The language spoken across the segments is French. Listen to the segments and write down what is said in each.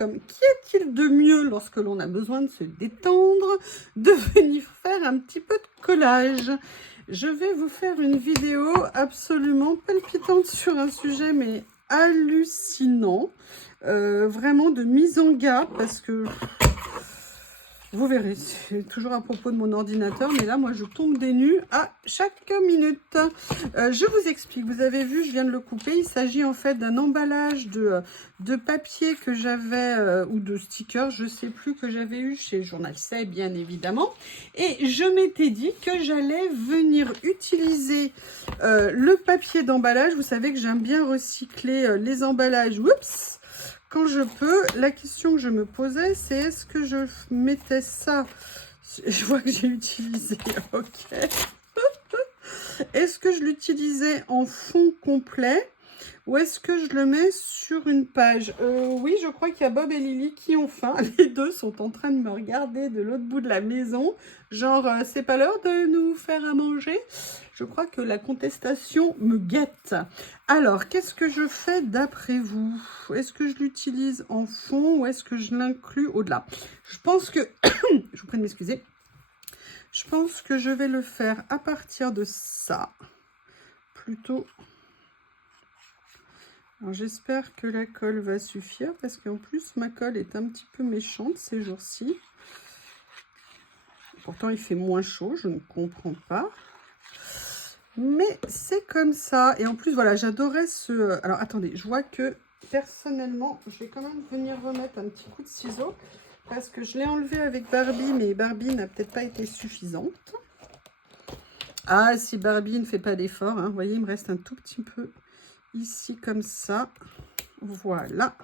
comme qu'y a-t-il de mieux lorsque l'on a besoin de se détendre, de venir faire un petit peu de collage. Je vais vous faire une vidéo absolument palpitante sur un sujet mais hallucinant, vraiment de mise en garde parce que vous verrez, c'est toujours à propos de mon ordinateur, mais là, moi, je tombe des nues à chaque minute. Je vous explique, vous avez vu, je viens de le couper. Il s'agit en fait d'un emballage de papier que j'avais, ou de stickers, je ne sais plus, que j'avais eu chez Journal C, bien évidemment. Et je m'étais dit que j'allais venir utiliser le papier d'emballage. Vous savez que j'aime bien recycler les emballages. Oups! Quand je peux, la question que je me posais, c'est est-ce que je mettais ça, je vois que j'ai utilisé, ok, est-ce que je l'utilisais en fond complet ou est-ce que je le mets sur une page? Oui, je crois qu'il y a Bob et Lily qui ont faim. Les deux sont en train de me regarder de l'autre bout de la maison. Genre, c'est pas l'heure de nous faire à manger? Je crois que la contestation me guette. Alors, qu'est-ce que je fais d'après vous? Est-ce que je l'utilise en fond ou est-ce que je l'inclus au-delà? Je pense que... je vous prie de m'excuser. Je pense que je vais le faire à partir de ça. Plutôt... Alors j'espère que la colle va suffire parce qu'en plus ma colle est un petit peu méchante ces jours-ci. Pourtant il fait moins chaud, je ne comprends pas. Mais c'est comme ça. Et en plus voilà, j'adorais ce... Alors attendez, je vois que personnellement, je vais quand même venir remettre un petit coup de ciseau parce que je l'ai enlevé avec Barbie, mais Barbie n'a peut-être pas été suffisante. Ah, si Barbie ne fait pas d'effort, hein, vous voyez, il me reste un tout petit peu ici comme ça. Voilà,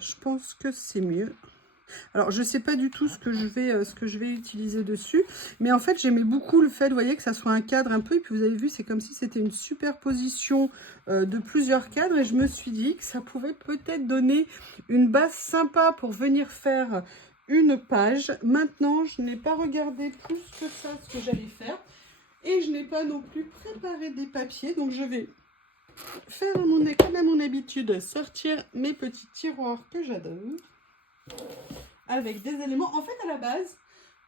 je pense que c'est mieux. Alors, je ne sais pas du tout ce que je vais utiliser dessus, mais en fait, j'aimais beaucoup le fait, vous voyez, que ça soit un cadre un peu, et puis vous avez vu, c'est comme si c'était une superposition de plusieurs cadres, et je me suis dit que ça pouvait peut-être donner une base sympa pour venir faire une page. Maintenant, je n'ai pas regardé plus que ça ce que j'allais faire, et je n'ai pas non plus préparé des papiers, donc je vais faire comme à mon habitude, sortir mes petits tiroirs que j'adore avec des éléments. En fait, à la base,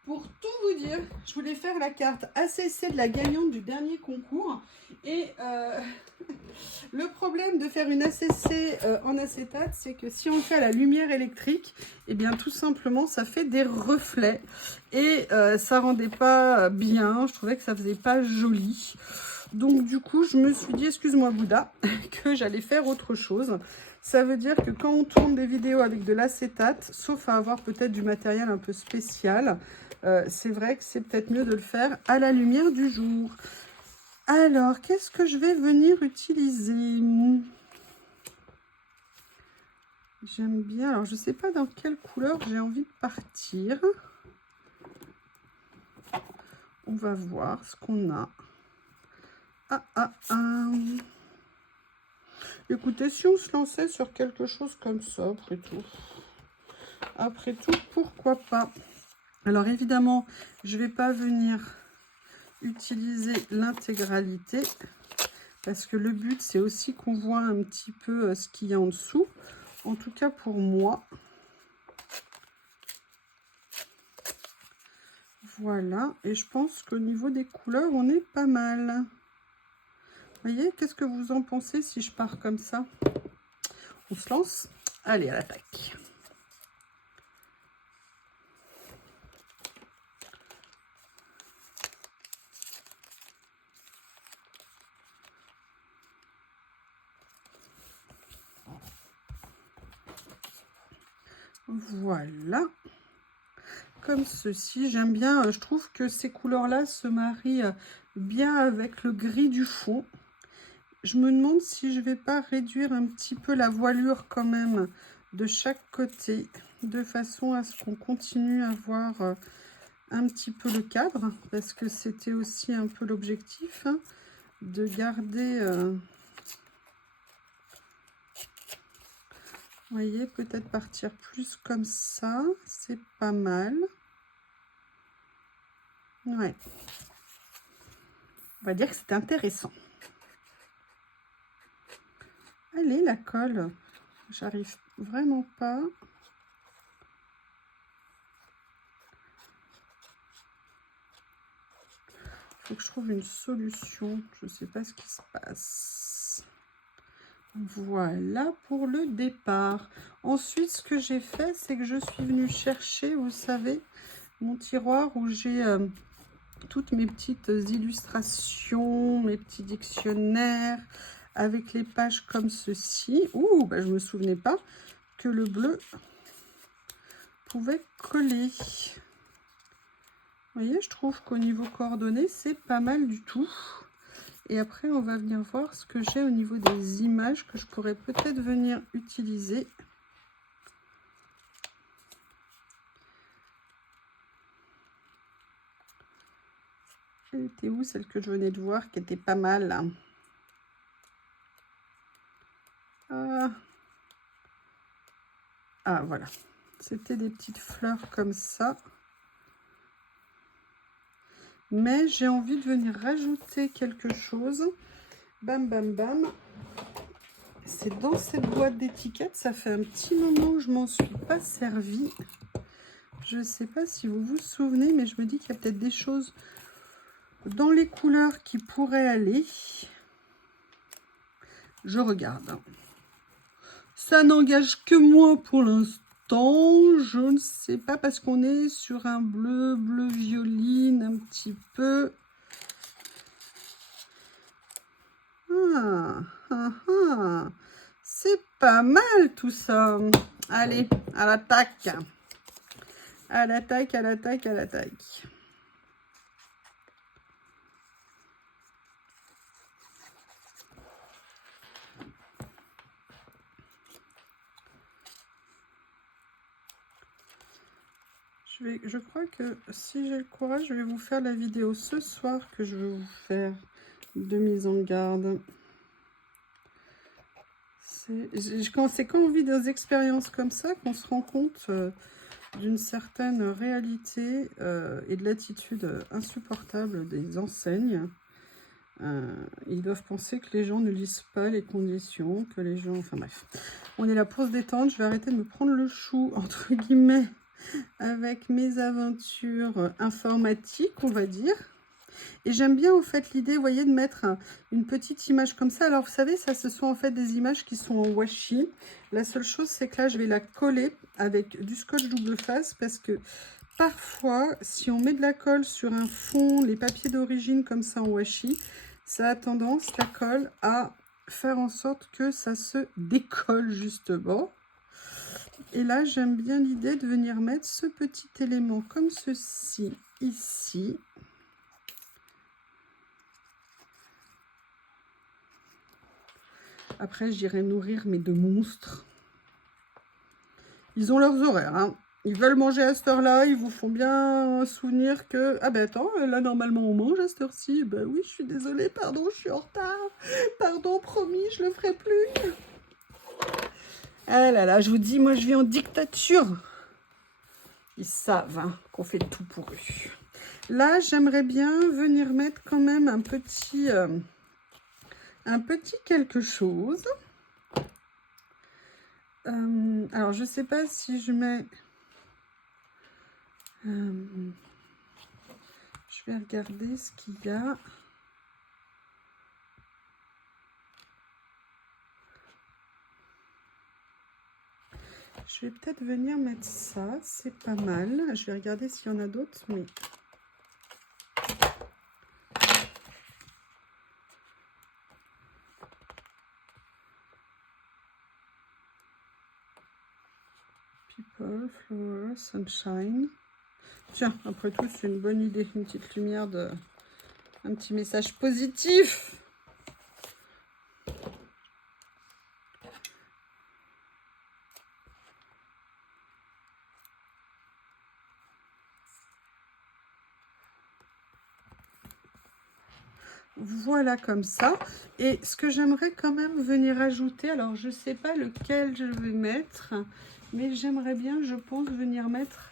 pour tout vous dire, je voulais faire la carte ACC de la gagnante du dernier concours. Et le problème de faire une ACC en acétate, c'est que si on le fait à la lumière électrique, et bien tout simplement, ça fait des reflets. Et ça rendait pas bien, je trouvais que ça faisait pas joli. Donc du coup, je me suis dit, excuse-moi Bouddha, que j'allais faire autre chose. Ça veut dire que quand on tourne des vidéos avec de l'acétate, sauf à avoir peut-être du matériel un peu spécial, c'est vrai que c'est peut-être mieux de le faire à la lumière du jour. Alors, qu'est-ce que je vais venir utiliser? J'aime bien, alors je ne sais pas dans quelle couleur j'ai envie de partir. On va voir ce qu'on a. Écoutez, si on se lançait sur quelque chose comme ça, après tout, pourquoi pas? Alors évidemment, je ne vais pas venir utiliser l'intégralité parce que le but, c'est aussi qu'on voit un petit peu ce qu'il y a en dessous. En tout cas, pour moi. Voilà, et je pense qu'au niveau des couleurs, on est pas mal. Vous voyez, qu'est-ce que vous en pensez si je pars comme ça? On se lance? Allez, à l'attaque. Voilà. Comme ceci, j'aime bien, je trouve que ces couleurs-là se marient bien avec le gris du fond. Je me demande si je vais pas réduire un petit peu la voilure quand même de chaque côté, de façon à ce qu'on continue à voir un petit peu le cadre, parce que c'était aussi un peu l'objectif, hein, de garder... vous voyez, peut-être partir plus comme ça, c'est pas mal. Ouais. On va dire que c'est intéressant. Allez, la colle, j'arrive vraiment pas. faut que je trouve une solution. Je ne sais pas ce qui se passe. Voilà pour le départ. Ensuite, ce que j'ai fait, c'est que je suis venue chercher, vous savez, mon tiroir où j'ai toutes mes petites illustrations, mes petits dictionnaires avec les pages comme ceci. Ouh, bah, je ne me souvenais pas que le bleu pouvait coller. Vous voyez, je trouve qu'au niveau coordonnées, c'est pas mal du tout. Et après, on va venir voir ce que j'ai au niveau des images que je pourrais peut-être venir utiliser. Elle était où, celle que je venais de voir, qui était pas mal? Ah, voilà. C'était des petites fleurs comme ça. Mais j'ai envie de venir rajouter quelque chose. Bam, bam, bam. C'est dans cette boîte d'étiquettes. Ça fait un petit moment que je m'en suis pas servi. Je ne sais pas si vous vous souvenez, mais je me dis qu'il y a peut-être des choses dans les couleurs qui pourraient aller. Je regarde. Ça n'engage que moi pour l'instant. Je ne sais pas, parce qu'on est sur un bleu violine un petit peu. C'est pas mal tout ça. Allez, à l'attaque. À l'attaque, à l'attaque, à l'attaque. Je crois que si j'ai le courage, je vais vous faire la vidéo ce soir que je vais vous faire de mise en garde. C'est quand on vit des expériences comme ça qu'on se rend compte d'une certaine réalité et de l'attitude insupportable des enseignes. Ils doivent penser que les gens ne lisent pas les conditions, que les gens... Enfin bref, on est là pour se détendre. Je vais arrêter de me prendre le chou, entre guillemets, avec mes aventures informatiques, on va dire. Et j'aime bien en fait l'idée, vous voyez, de mettre une petite image comme ça. Alors vous savez, ça ce sont en fait des images qui sont en washi. La seule chose, c'est que là, je vais la coller avec du scotch double face parce que parfois, si on met de la colle sur un fond, les papiers d'origine comme ça en washi, ça a tendance, la colle, à faire en sorte que ça se décolle justement. Et là, j'aime bien l'idée de venir mettre ce petit élément comme ceci, ici. Après, j'irai nourrir mes deux monstres. Ils ont leurs horaires, hein. Ils veulent manger à cette heure-là, ils vous font bien souvenir que... Ah ben attends, là normalement on mange à cette heure-ci. Ben oui, je suis désolée, pardon, je suis en retard. Pardon, promis, je le ferai plus. Ah là là, je vous dis, moi je vis en dictature. Ils savent hein, qu'on fait tout pour eux. Là, j'aimerais bien venir mettre quand même un petit quelque chose. Alors, je sais pas si je mets... je vais regarder ce qu'il y a. Je vais peut-être venir mettre ça, c'est pas mal. Je vais regarder s'il y en a d'autres, mais... People, Flower, Sunshine. Tiens, après tout, c'est une bonne idée. Une petite lumière de... Un petit message positif. Voilà, comme ça. Et ce que j'aimerais quand même venir ajouter, alors je ne sais pas lequel je vais mettre, mais j'aimerais bien, je pense, venir mettre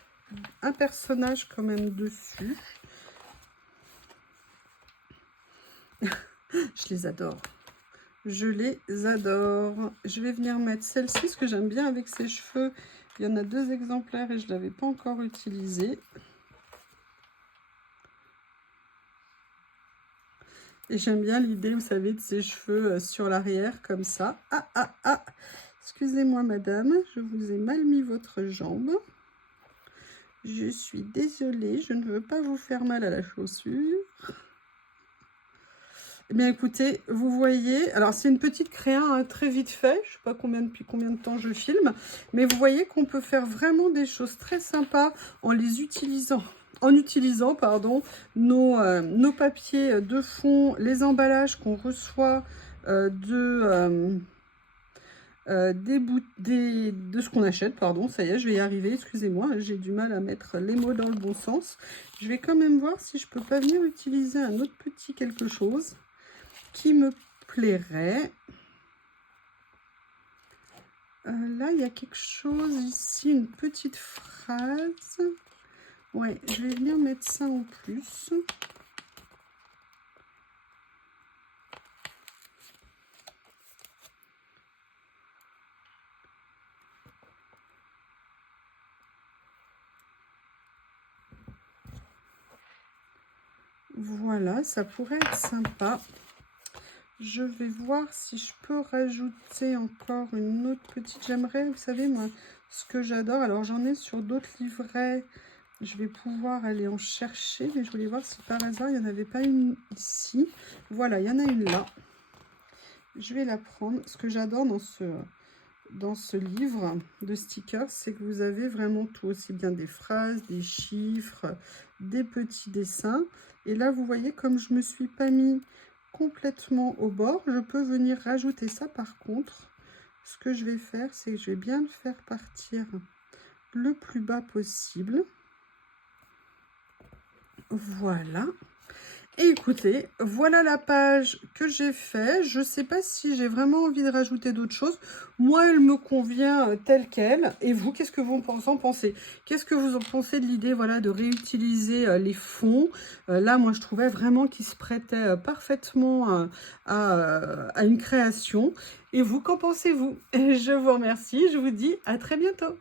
un personnage quand même dessus. Je les adore. Je les adore. Je vais venir mettre celle-ci, ce que j'aime bien avec ses cheveux. Il y en a 2 exemplaires et je ne l'avais pas encore utilisé. Et j'aime bien l'idée, vous savez, de ses cheveux sur l'arrière, comme ça. Ah, ah, ah! Excusez-moi, madame, je vous ai mal mis votre jambe. Je suis désolée, je ne veux pas vous faire mal à la chaussure. Eh bien, écoutez, vous voyez, alors c'est une petite créa hein, très vite fait, je ne sais pas depuis combien de temps je filme, mais vous voyez qu'on peut faire vraiment des choses très sympas en utilisant pardon, nos papiers de fond, les emballages qu'on reçoit de ce qu'on achète, pardon, ça y est, je vais y arriver, excusez-moi, j'ai du mal à mettre les mots dans le bon sens. Je vais quand même voir si je peux pas venir utiliser un autre petit quelque chose qui me plairait. Là, il y a quelque chose ici, une petite phrase. Ouais, je vais venir mettre ça en plus. Voilà, ça pourrait être sympa. Je vais voir si je peux rajouter encore une autre petite. J'aimerais, vous savez, moi, ce que j'adore. Alors, j'en ai sur d'autres livrets. Je vais pouvoir aller en chercher. Mais je voulais voir si par hasard, il n'y en avait pas une ici. Voilà, il y en a une là. Je vais la prendre. Ce que j'adore dans ce livre de stickers, c'est que vous avez vraiment tout. Aussi bien des phrases, des chiffres, des petits dessins. Et là, vous voyez, comme je ne me suis pas mis complètement au bord, je peux venir rajouter ça. Par contre, ce que je vais faire, c'est que je vais bien le faire partir le plus bas possible. Voilà. Et écoutez, voilà la page que j'ai fait. Je ne sais pas si j'ai vraiment envie de rajouter d'autres choses. Moi, elle me convient telle qu'elle. Et vous, qu'est-ce que vous en pensez? Qu'est-ce que vous en pensez de l'idée voilà, de réutiliser les fonds? Là, moi, je trouvais vraiment qu'il se prêtait parfaitement à une création. Et vous, qu'en pensez-vous? Je vous remercie. Je vous dis à très bientôt.